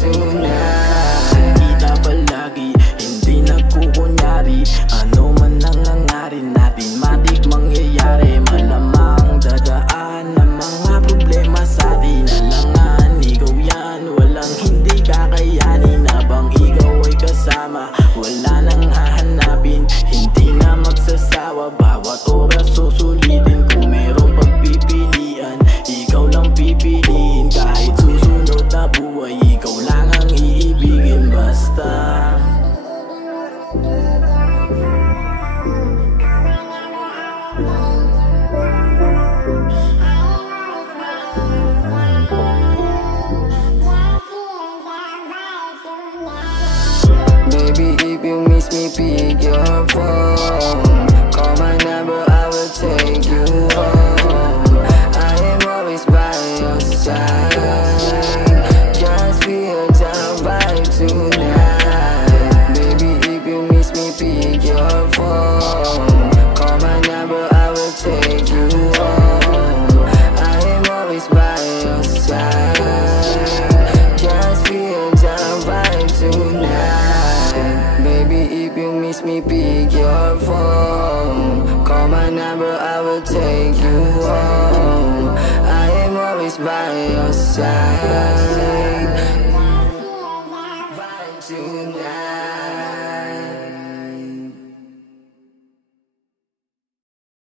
tonight. Kita palagi, hindi nagkukunyari. Ano man nangyari natin, matik mangyayari. Malamang dadaan ang mga problema sa atin. Alangan, ikaw yan, walang hindi kakayanin. Habang ikaw ay kasama, wala nang hahanapin. Hindi na magsasawa, bawat oras susulitin. Kung merong pagpipilian, ikaw lang pipiliin. Kahit susunod na buhay, ikaw lang ang iibigin. Basta baby, if you miss me, pick your phone. Call my number, I will take you home. I am always by your side. Just feel the vibe tonight. Baby, if you miss me, pick your phone. Call my number, I will take you home. I am always by your side. Just feel the vibe tonight. Baby, if you miss me, pick your phone. Call my number, I will take you home. I am always by your side.